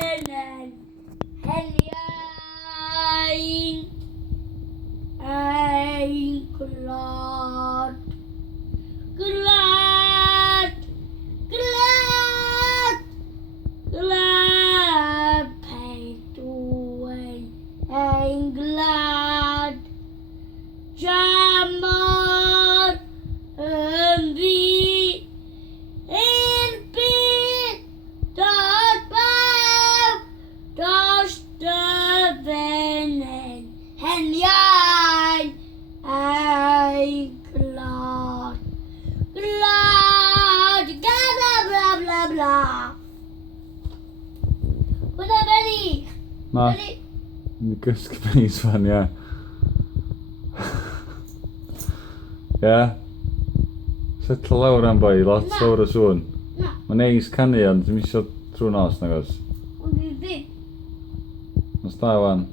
venen heljain ein glad glad glad glad peituen ein glad jammer vi bit dat bab das venen heljain ein glad glad bla bla bla bla. What up, Eddie? No, Eddie? kyskepiis vaan jää. Ja. Sä Lauran pai, laat saura suun. No, Ma neis kannian, mis oot truun aas nagas. what do you think? No staa vaan.